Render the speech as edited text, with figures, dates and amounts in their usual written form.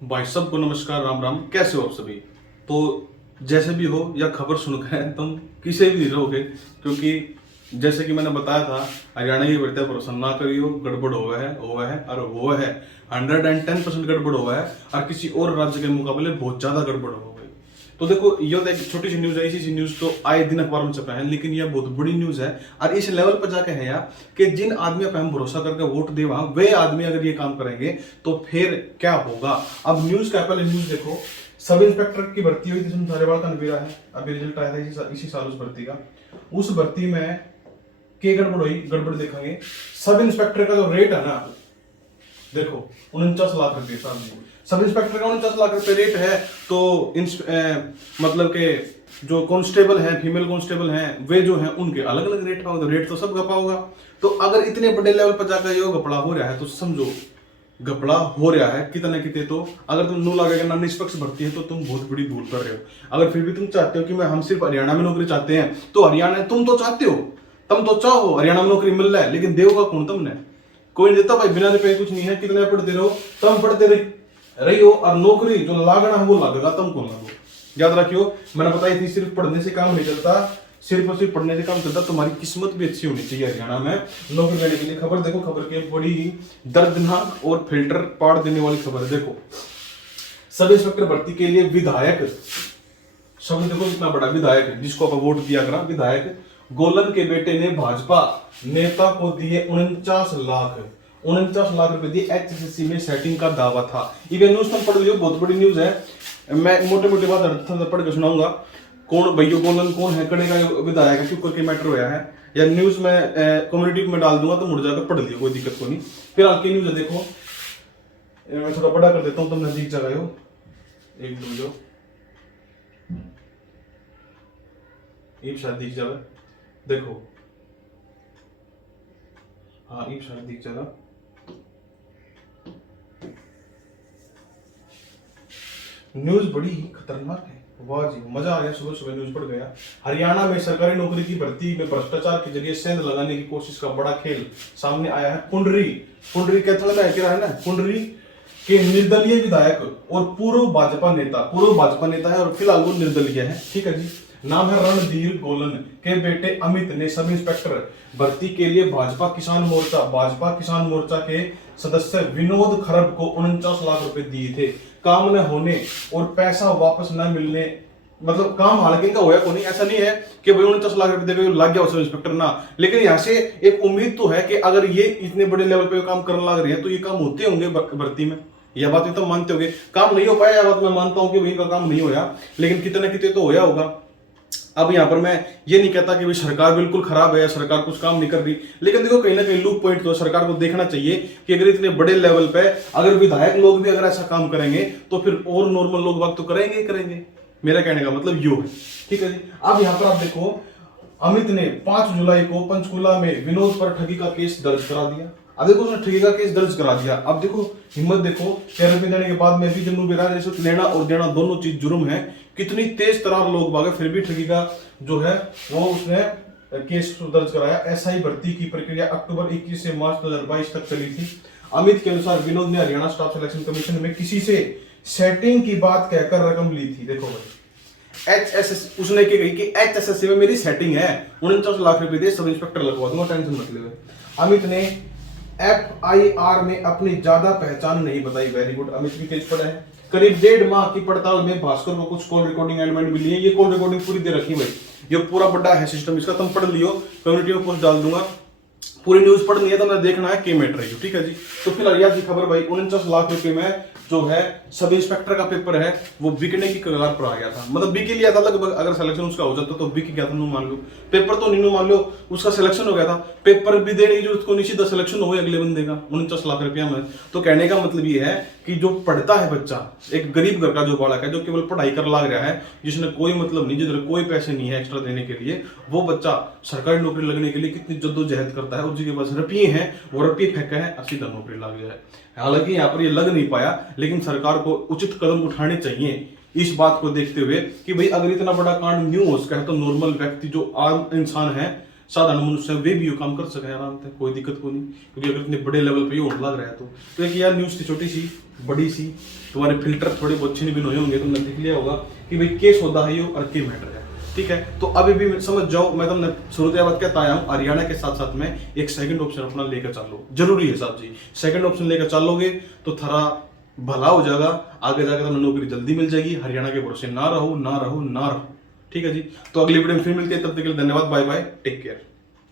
भाई सबको नमस्कार, राम राम। कैसे हो आप सभी? तो जैसे भी हो, यह खबर सुनकर तुम किसी भी नहीं रहोगे, क्योंकि जैसे कि मैंने बताया था, हरियाणा की भर्ती भरोसा ना करियो, गड़बड़ हुआ है और वो है 110% गड़बड़ हुआ है, और किसी और राज्य के मुकाबले बहुत ज्यादा गड़बड़ हो गई। तो देखो, ये तो एक छोटी सी न्यूज है, इसी सी न्यूज तो आए दिन अखबार में छपा है, लेकिन यह बहुत बड़ी न्यूज है। और इस लेवल पर जाके है यार कि जिन आदमियों पर हम भरोसा करके वोट दे वहां वे आदमी अगर ये काम करेंगे तो फिर क्या होगा। अब न्यूज का पहले न्यूज देखो। सब इंस्पेक्टर की भर्ती हुई थी, इसमें धारीवाल का नबीरा है, अभी रिजल्ट आया था इसी साल उस भर्ती का। उस भर्ती में के गड़बड़ हुई, गड़बड़ देखेंगे। सब इंस्पेक्टर का जो रेट है ना, देखो 49 लाख रुपए साहब जी। सब इंस्पेक्टर का 49 लाख रुपए रेट है। तो मतलब के जो कांस्टेबल हैं, फीमेल कांस्टेबल हैं, वे जो हैं उनके अलग अलग रेट का होगा, रेट तो सब गपा होगा। तो अगर इतने बड़े लेवल पर जाकर ये गपड़ा हो रहा है तो समझो गपड़ा हो रहा है कितने कितने। तो अगर तुम नो लगेगा ना, निष्पक्ष भर्ती है, तो तुम बहुत बड़ी भूल कर रहे हो। अगर फिर भी तुम चाहते हो कि मैं हम सिर्फ हरियाणा में नौकरी चाहते हैं, तो हरियाणा तुम तो चाहते हो, तुम तो चाहो हरियाणा में नौकरी मिल रहा है, लेकिन देवगा कौन तुमने? कोई नहीं देता भाई, बिना रुपए कुछ नहीं है। कितने पढ़ते रहो, तुम पढ़ते रही हो, और नौकरी जो लागना है वो लगेगा, तुम कौन लगो। याद रखियो, मैंने बताई थी सिर्फ पढ़ने से काम नहीं चलता, सिर्फ और सिर्फ पढ़ने से काम चलता, तुम्हारी किस्मत भी अच्छी होनी चाहिए हरियाणा में नौकरी लेने के लिए। खबर देखो, खबर की बड़ी दर्दनाक और फिल्टर पाड़ देने वाली खबर है। देखो, सब इंस्पेक्टर भर्ती के लिए विधायक, शब्द देखो कितना बड़ा, विधायक जिसको आप वोट दिया करा, विधायक गोलन के बेटे ने भाजपा नेता को दिए 49 लाख रुपए दिए। एचएसएससी में सेटिंग का दावा था। ये न्यूज तुम पढ़ लियो, बहुत बड़ी न्यूज है। मैं मोटे मोटे बात पढ़ के सुनाऊंगा। कौन भैया गोलन कौन है, कड़े का विधायक है, क्यों करके मैटर हुआ है, या न्यूज में कम्युनिटी में डाल दूंगा, तो मुड़ जाकर पढ़ लियो, कोई दिक्कत को नहीं। फिलहाल की न्यूज है, देखो मैं थोड़ा बड़ा कर देता हूँ, तुम नजदीक जगह हो, एक दो जो ईब शायद दिख जावे, देखो, हाँ ईब शायद दिख जाएगा। न्यूज बड़ी खतरनाक है, वाह जी, मजा आ गया, सुबह सुबह न्यूज पढ़ गया। हरियाणा में सरकारी नौकरी की भर्ती में भ्रष्टाचार के जरिए सेंध लगाने की कोशिश का बड़ा खेल सामने आया है। पुंडरी कैथल में है ना, पुंडरी के निर्दलीय विधायक और पूर्व भाजपा नेता है, और फिलहाल वो निर्दलीय है, ठीक है जी। नाम है रणधीर गोलन के बेटे अमित ने सब इंस्पेक्टर भर्ती के लिए भाजपा किसान मोर्चा के सदस्य विनोद खरब को 49 लाख रुपए दिए थे। काम न होने और पैसा वापस न मिलने, मतलब काम हालांकि इनका होया को नहीं, ऐसा नहीं है कि भाई 49 लाख रुपए देकर लग गया सब इंस्पेक्टर ना, लेकिन यहाँ से एक उम्मीद तो है कि अगर ये इतने बड़े लेवल पे काम करने लग रहे हैं तो ये काम होते होंगे भर्ती में। यह बात भी तो मानते होंगे, काम नहीं हो पाया, यह बात मैं मानता हूं कि भाई का काम नहीं होया, लेकिन कितने कितने तो होया होगा। अब यहाँ पर मैं ये नहीं कहता कि भाई सरकार बिल्कुल खराब है या सरकार कुछ काम नहीं कर रही, लेकिन देखो कहीं ना कहीं लूप पॉइंट तो सरकार को देखना चाहिए कि अगर इतने बड़े लेवल पे अगर विधायक लोग भी अगर ऐसा काम करेंगे तो फिर और नॉर्मल लोग बात तो करेंगे। मेरा कहने का मतलब यो है, ठीक है जी। अब यहाँ पर आप देखो, अमित ने 5 जुलाई को पंचकुला में विनोद पर ठगी का केस दर्ज करा दिया। अब देखो उसने ठगी का केस दर्ज करा दिया। अब देखो हिम्मत देखो, 13 देने के बाद में भी जम्मू बिहार रिश्वत लेना और देना दोनों चीज जुर्म है। कितनी तेज तरार लोग भागे, फिर भी ठगी का जो है वो उसने केस दर्ज कराया। एसआई भर्ती की प्रक्रिया अक्टूबर 21 से मार्च 2022 तक चली थी। अमित के अनुसार विनोद ने हरियाणा स्टाफ सिलेक्शन कमीशन में किसी से सेटिंग की बात कहकर रकम ली थी। देखो भाई, एचएसएस उसने क्या कही कि एचएसएससी में मेरी सेटिंग है, 49 लाख रुपए दे सब इंस्पेक्टर लगवा दूंगा, टेंशन मत ले। अमित ने एफआईआर में अपनी ज्यादा पहचान नहीं बताई। वेरी गुड, अमित भी तेज पड़ा है। करीब 1.5 माह की पड़ताल में भास्कर को कुछ कॉल रिकॉर्डिंग एलिमेंट मिली है। ये कॉल रिकॉर्डिंग पूरी दे रखी भाई, ये पूरा बड़ा है सिस्टम इसका, तुम पढ़ लियो, कम्युनिटी में पोस्ट डाल दूंगा। पूरी न्यूज पढ़नी है तो मैं देखना है के मैटर है, ठीक है जी। तो फिलहाल याद की खबर भाई, 49 लाख रुपए में जो है सब इंस्पेक्टर का पेपर है वो बिकने की कगार पर आ गया था। मतलब बिक लिया था लगभग, अगर सिलेक्शन उसका हो जाता तो बिक गया था, मान लो पेपर तो नहीं मान लो उसका सिलेक्शन हो गया था, पेपर भी देने की जरूरत को नहीं, सीधा सिलेक्शन हो अगले बंदे का 49 लाख रुपया में। तो कहने का मतलब ये है कि जो पढ़ता है बच्चा, एक गरीब घर का जो बालक है जो केवल पढ़ाई कर लग रहा है, जिसने कोई मतलब नहीं, जिधर कोई पैसे नहीं है एक्स्ट्रा देने के लिए, वो बच्चा सरकारी नौकरी लगने के लिए कितनी जद्दोजहद करता है, उसके पास रुपये हैं, वो रुपये फेंका है, सीधा नौकरी लग जाए। हालांकि यहाँ पर ये लग नहीं पाया, लेकिन सरकार को उचित कदम उठाने चाहिए इस बात को देखते हुए कि भाई अगर इतना बड़ा कांड न्यू हो सका है तो नॉर्मल व्यक्ति जो आम इंसान है, साधारण मनुष्य वे भी काम कर सके आराम से, कोई दिक्कत को नहीं, क्योंकि अगर इतने बड़े लेवल पे ये होने लग रहा है तो एक यार न्यूज थी छोटी सी, बड़ी सी, तुम्हारे फिल्टर थोड़े बहुत छिन भिन हुए होंगे, तुमने देख लिया होगा कि भाई के सौदा है यो और के मैटर है। ठीक है, तो अभी भी समझ जाओ, मैं तुमने शुरू बात कहता आया हूँ, हरियाणा के साथ साथ में एक सेकंड ऑप्शन अपना लेकर चलो, जरूरी है साहब जी। सेकंड ऑप्शन लेकर चलोगे तो थारा भला हो जाएगा, आगे जाकर तुम्हें नौकरी जल्दी मिल जाएगी। हरियाणा के भरोसे ना रहो, ना रहो, ना रहो। ठीक है जी, तो अगली वीडियो में फिर मिलते हैं, तब तक के लिए धन्यवाद, बाय बाय, टेक केयर।